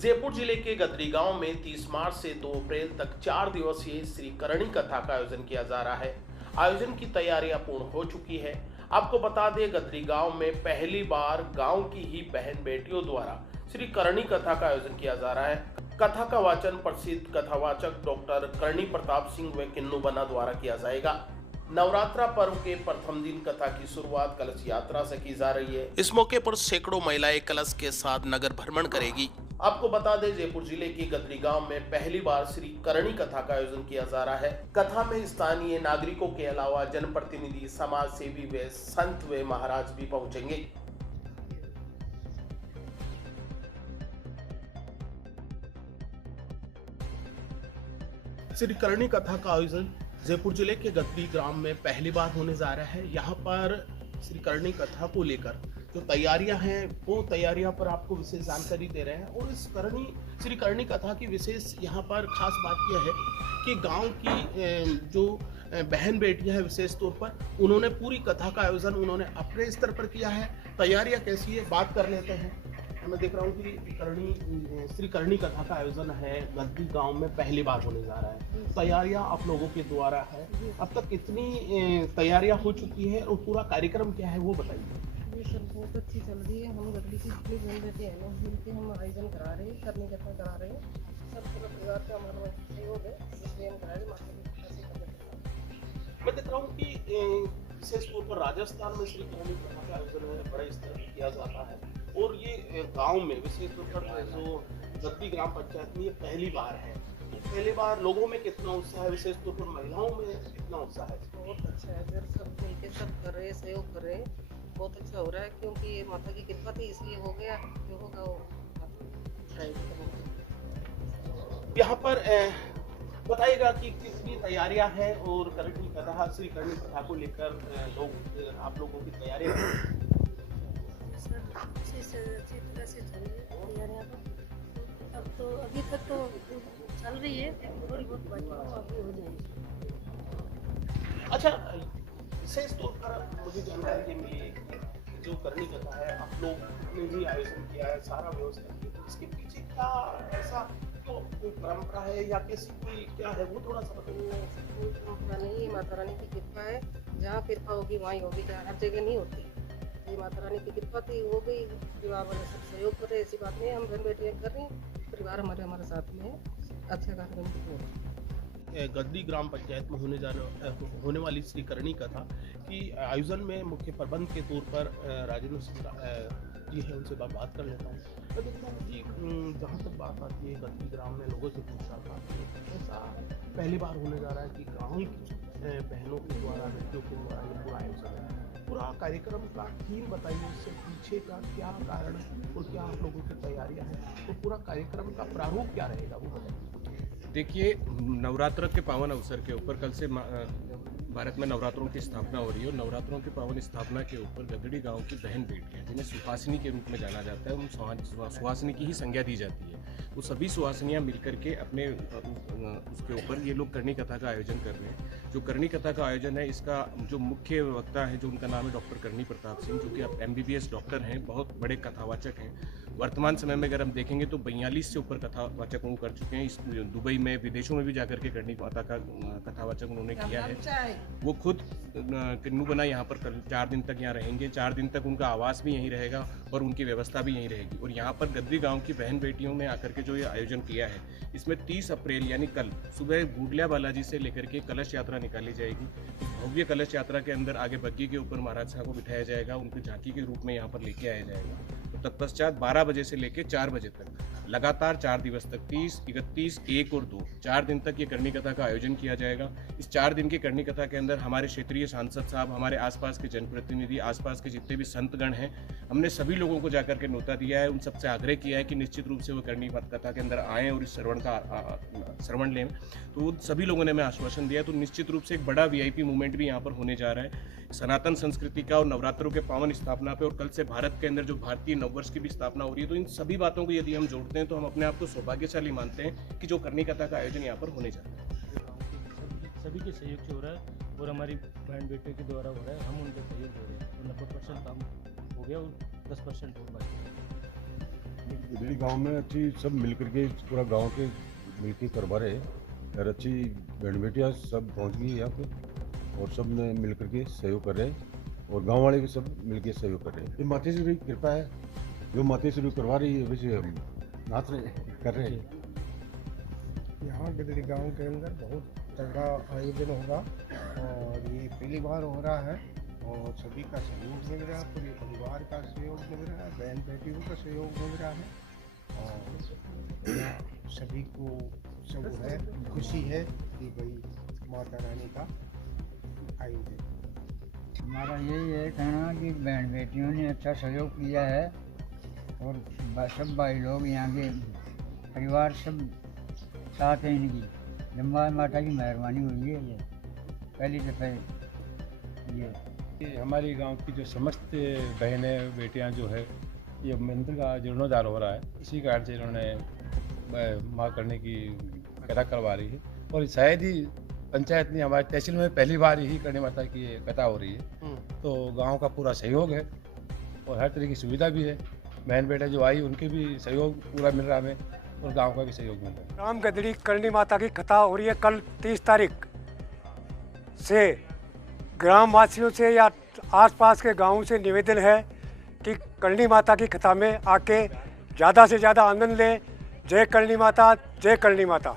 जयपुर जिले के गदरी गांव में 30 मार्च से 2 अप्रैल तक 4 दिवसीय श्री करणी कथा का आयोजन किया जा रहा है। आयोजन की तैयारियां पूर्ण हो चुकी है। आपको बता दें, गदरी गांव में पहली बार गांव की ही बहन बेटियों द्वारा श्री करणी कथा का आयोजन किया जा रहा है। कथा का वाचन प्रसिद्ध कथावाचक डॉक्टर करणी प्रताप सिंह व किन्नू बना द्वारा किया जाएगा। नवरात्रा पर्व के प्रथम दिन कथा की शुरुआत कलश यात्रा से की जा रही है। इस मौके पर सैकड़ों महिलाएं कलश के साथ नगर भ्रमण करेगी। आपको बता दें, जयपुर जिले के गदरी गांव में पहली बार श्री करणी कथा का आयोजन किया जा रहा है। कथा में स्थानीय नागरिकों के अलावा जनप्रतिनिधि, समाज सेवी व संत व महाराज भी पहुंचेंगे। श्री करणी कथा का आयोजन जयपुर जिले के गदरी ग्राम में पहली बार होने जा रहा है। यहाँ पर श्री करणी कथा को लेकर जो तैयारियां हैं, वो तैयारियां पर आपको विशेष जानकारी दे रहे हैं। और इस श्री करणी कथा की विशेष यहाँ पर खास बात यह है कि गांव की जो बहन बेटियां हैं, विशेष तौर पर उन्होंने पूरी कथा का आयोजन उन्होंने अपने स्तर पर किया है। तैयारियां कैसी है, बात कर लेते हैं। मैं देख रहा हूँ कि श्री करणी कथा का आयोजन है, गदरी गांव में पहली बार होने जा रहा है। तैयारियां आप लोगों के द्वारा है, अब तक कितनी तैयारियां हो चुकी है और पूरा कार्यक्रम क्या है वो बताइए। ये सब बहुत अच्छी चल रही है। हम गदरी की जितनी बहन बेटे हैं ना, मिलकर हम आयोजन करा रहे हैं, करणी कथा करा रहे हैं। सब पूरा परिवार का हमारा सहयोग है, इसलिए हम करा रहे हैं। माता की कृपा से करने। मैं देख रहा हूँ कि विशेष तौर पर राजस्थान में श्री करणी कथा का आयोजन बड़े स्तर पर किया जाता है और ये गांव में विशेष तौर पर जो गदरी ग्राम पंचायत में ये पहली बार है। पहली बार लोगों में कितना उत्साह है, विशेष तौर पर महिलाओं में कितना उत्साह है? बहुत अच्छा है, अगर सब मिलकर सब कर रहे हैं, सहयोग कर रहे हैं, बहुत अच्छा हो रहा है। क्योंकि ये माता की कृपा थी, इसलिए हो गया। जो होगा वो यहाँ पर बताइएगा कि कितनी तैयारियां हैं और करणी कथा, श्री करणी कथा को लेकर आप लोगों की तैयारियां अच्छी तरह से चल रही है तैयारियाँ। अब तो अभी तक तो चल रही है, थोड़ी बहुत बाकी अभी हो जाएगी। अच्छा, विशेष तौर पर मुझे जानकारी मिली कि जो करणी कथा है आप लोग ने भी आयोजन किया है, सारा व्यवस्था की, तो इसके पीछे क्या ऐसा कोई परंपरा है या कैसी कोई क्या है, वो थोड़ा सा बताइए। कोई परंपरा नहीं, माता रानी की कृपा है। जहाँ कृपा होगी वहीं होगी, जहाँ हर जगह नहीं होती। ये माता रानी की कृपा थी, हो गई। परिवार वाले सब सहयोग कर रहे हैं, ऐसी बात नहीं। हम बहन बेटियाँ कर रहे हैं, परिवार हमारे साथ में है। अच्छा कार्यक्रम हो रहा है। गदरी ग्राम पंचायत में होने वाली श्री करणी कथा की आयोजन में मुख्य प्रबंध के तौर पर राजेंद्र सिंह जी है, उनसे बात कर लेता हूँ। तो देखता हूँ कि जहाँ तक बात आती है गदरी ग्राम में लोगों से पूछताछ आती है, ऐसा पहली बार होने जा रहा है कि गाँव की बहनों के द्वारा, बेटियों के द्वारा ये पूरा आयोजन है। पूरा कार्यक्रम का थीम बताइए, इससे पीछे का क्या कारण है और क्या आप लोगों की तैयारियां हैं, तो पूरा कार्यक्रम का प्रारूप क्या रहेगा वो बताइए। देखिए, नवरात्र के पावन अवसर के ऊपर कल से भारत में नवरात्रों की स्थापना हो रही है और नवरात्रों की पावन स्थापना के ऊपर गदरी गांव की बहन बेटियां, जिन्हें सुहासिनी के रूप में जाना जाता है, उन सुहासिनी की ही संज्ञा दी जाती है। वो सभी सुहासिनियां मिलकर के अपने उसके ऊपर ये लोग करणी कथा का आयोजन कर रहे हैं। जो करणी कथा का आयोजन है, इसका जो मुख्य वक्ता है, जो उनका नाम है डॉक्टर करणी प्रताप सिंह, जो कि अब MBBS डॉक्टर हैं, बहुत बड़े कथावाचक हैं। वर्तमान समय में अगर हम देखेंगे तो 42 से ऊपर कथावाचकों को कर चुके हैं। इस दुबई में, विदेशों में भी जाकर के करणी माता का कथावाचक उन्होंने किया है। वो खुद किन्नू बना यहाँ पर 4 दिन तक यहाँ रहेंगे। 4 दिन तक उनका आवास भी यहीं रहेगा और उनकी व्यवस्था भी यहीं रहेगी। और यहाँ पर गदरी गांव की बहन बेटियों ने आकर के जो ये आयोजन किया है, इसमें 30 अप्रैल यानी कल सुबह बूडलिया बालाजी से लेकर के कलश यात्रा निकाली जाएगी। भव्य कलश यात्रा के अंदर आगे बग्गी के ऊपर महाराज साहब को बिठाया जाएगा, उनकी झांकी के रूप में यहाँ पर लेके आया जाएगा। तो तत्पश्चात 12 बजे से लेकर 4 बजे तक लगातार 4 दिवस तक 30, 31, 1 और 2 4 दिन तक ये करणी कथा का आयोजन किया जाएगा। इस 4 दिन की करणी कथा के अंदर हमारे क्षेत्रीय सांसद साहब, हमारे आसपास के जनप्रतिनिधि, आसपास के जितने भी संतगण हैं, हमने सभी लोगों को जाकर के न्योता दिया है। उन सबसे आग्रह किया है कि निश्चित रूप से वो करणी कथा के अंदर आएँ और इस श्रवण लें। तो उन सभी लोगों ने हमें आश्वासन दिया। तो निश्चित रूप से एक बड़ा VIP मूवमेंट भी यहाँ पर होने जा रहा है सनातन संस्कृति का और नवरात्रों के पावन स्थापना पे। और कल से भारत के अंदर जो भारतीय नववर्ष की भी स्थापना हो रही है। तो इन सभी बातों को यदि हम जोड़ते हैं तो हम अपने आप को सौभाग्यशाली मानते हैं कि जो करणी कथा का आयोजन यहाँ पर होने जा रहा है। सभी के सहयोग से हो रहा है और हमारी बहन बेटे के द्वारा हो रहा है। हम उनका सहयोग दे रहे हैं। तो 90% काम हो गया और 10% और बाकी है। गदड़ी गांव में अच्छी सब मिलकर के पूरा गांव के मिलके करवा रहे और अच्छी बहन बेटियाँ सब पहुंच गई यहाँ पे और सब ने मिलकर के सहयोग कर रहे हैं और गांव वाले भी सब मिलके सहयोग कर रहे हैं। ये मातेश्वरी की कृपा है, जो मातेश्वरी करवा रही है वैसे हम नाच रहे कर रहे हैं। यहाँ गदड़ी गांव के अंदर बहुत तगड़ा आयोजन होगा और ये पहली बार हो रहा है और सभी का सहयोग मिल रहा है, पूरे परिवार का सहयोग मिल रहा है, बहन बेटियों का सहयोग मिल रहा है और यहाँ सभी को सब है खुशी है कि भाई माता रानी का आयोजन। हमारा यही है कहना कि बहन बेटियों ने अच्छा सहयोग किया है और सब भाई लोग यहाँ के परिवार सब साथ हैं इनकी। जम्बा माता की मेहरबानी हुई है, ये पहली दफ़ा ये हमारी गांव की जो समस्त बहनें बेटियां जो है ये मंदिर का जीर्णोद्धार हो रहा है, इसी कारण से इन्होंने माँ करने की कथा करवा रही है और शायद ही पंचायत में हमारे तहसील में पहली बार ही करणी माता की कथा हो रही है। तो गांव का पूरा सहयोग है और हर तरह की सुविधा भी है। बहन बेटा जो आई उनके भी सहयोग पूरा मिल रहा है हमें और गांव का भी सहयोग मिल रहा है। राम गदड़ी करणी माता की कथा हो रही है कल 30 तारीख से। ग्राम वासियों से या आसपास के गांवों से निवेदन है कि करणी माता की कथा में आके ज़्यादा से ज़्यादा आनंद लें। जय करणी माता, जय करणी माता।